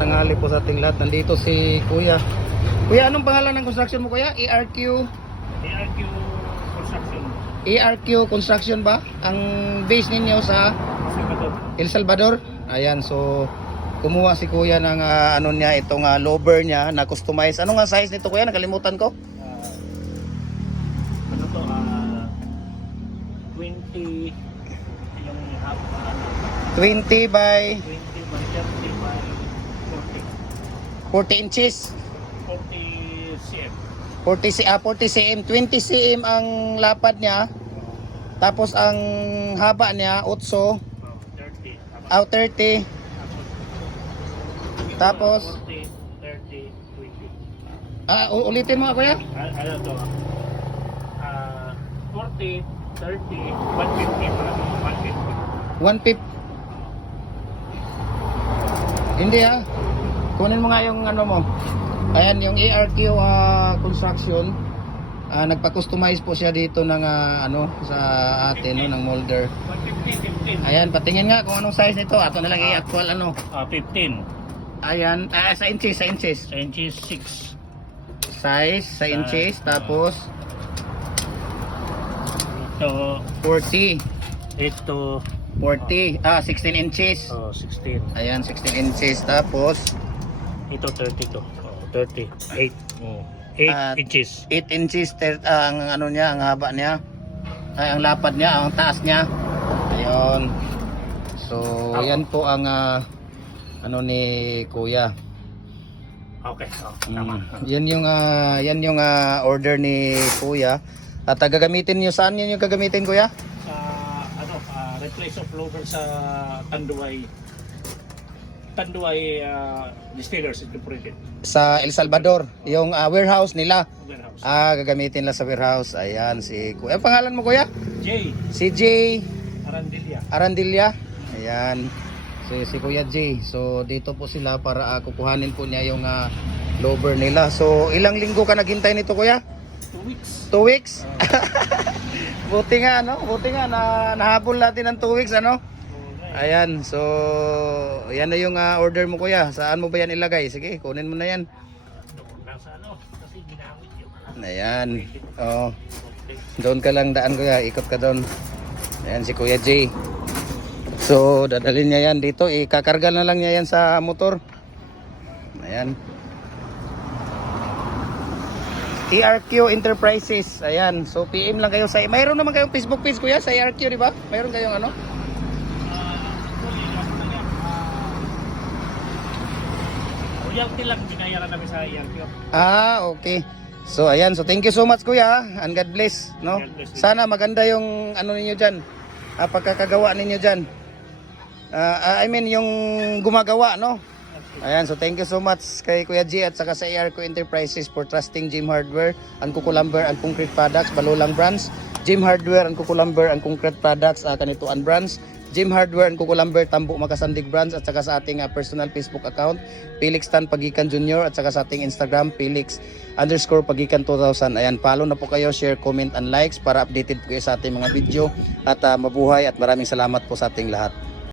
tanghali po sa ating lahat. Nandito si Kuya. Kuya, anong pangalan ng construction mo, Kuya? ERQ? ERQ Construction. ERQ Construction ba? Ang base ninyo sa Salvador. El Salvador? Ayan, so kumuha si Kuya ng ano niya, itong lower niya na customize. Ano nga size nito, Kuya? Nakalimutan ko. Ano to? 20 yung half 20 by 20 by 30 by 40 inches. 40 cm. 40 cm, 20 cm ang lapad niya. Tapos ang haba niya 8, 30. 30. Tapos 40, 30, 20. ulitin mo, Kuya. Ano to? 40, 30, 150 para 150. 150. Hindi kunin mo nga yung ano mo. Ayan yung ARQ construction. Nagpa-customize po siya dito ng ano sa atin no, ng molder. 150, 15. Ayan, patingin nga kung anong size nito. Ato na lang i-actual ano. 15. Ayan, sa inches, sa inches. Sa inches 6. Size sa inches, tapos Ito 40. 16 inches. 16. Ayan, 16 inches. Tapos Ito 30 to. 30. 8. 8 inches. 8 inches ang ano niya, ang haba niya. Ay, ang lapad niya, ang taas niya. Ayun. So, yan po ang ano ni Kuya. Okay. Tama. Yan yung order ni Kuya. At gagamitin niyo, saan niyo gagamitin, Kuya? Replace of loader sa Tanduay Distillers Incorporated Sa El Salvador, yung warehouse nila. warehouse. Gagamitin lang sa warehouse. Ayan si Kuya. Ang pangalan mo, Kuya? J. Si J. Arandilla. Ayan. Si Kuya J. So dito po sila para kukuhanin po niya yung loader nila. So ilang linggo ka naghintay nito, Kuya? 2 weeks. 2 weeks? Buti nga nahabol natin ng 2 weeks ano? Ayan, so yan na yung order mo, Kuya. Saan mo ba yan ilagay? Sige, kunin mo na yan. Nasa kasi ginamit yun. Ayan. Oh. Doon ka lang daan, Kuya. Ikot ka doon. Ayan si Kuya J. So dadalhin niya yan dito. Ikakarga na lang niya yan sa motor. Ayan. ERQ Enterprises. Ayan. So PM lang kayo sa... Mayroon naman kayong Facebook page, Kuya, sa ERQ, di ba? Mayroon kayong ano? Royalty lang binayaran namin sa ERQ. Okay. So ayan, so thank you so much, Kuya, and God bless, no? God bless you. Sana maganda yung ano ninyo diyan. Pagkakagawa ninyo diyan. I mean yung gumagawa, no? Ayan, so thank you so much kay Kuya G at saka sa ARQ Enterprises for trusting Jim Hardware and Kukulamber and Concrete Products, Balulang Brands. Jim Hardware and Kukulamber and Concrete Products, Kanituan Brands. Jim Hardware and Kukulamber, Tambo Makasandig Brands, at saka sa ating personal Facebook account, Felix Tan Pagikan Jr. at saka sa ating Instagram, Felix_Pagikan 2000. Ayan, follow na po kayo, share, comment, and likes para updated po kayo sa ating mga video. At mabuhay at maraming salamat po sa ating lahat.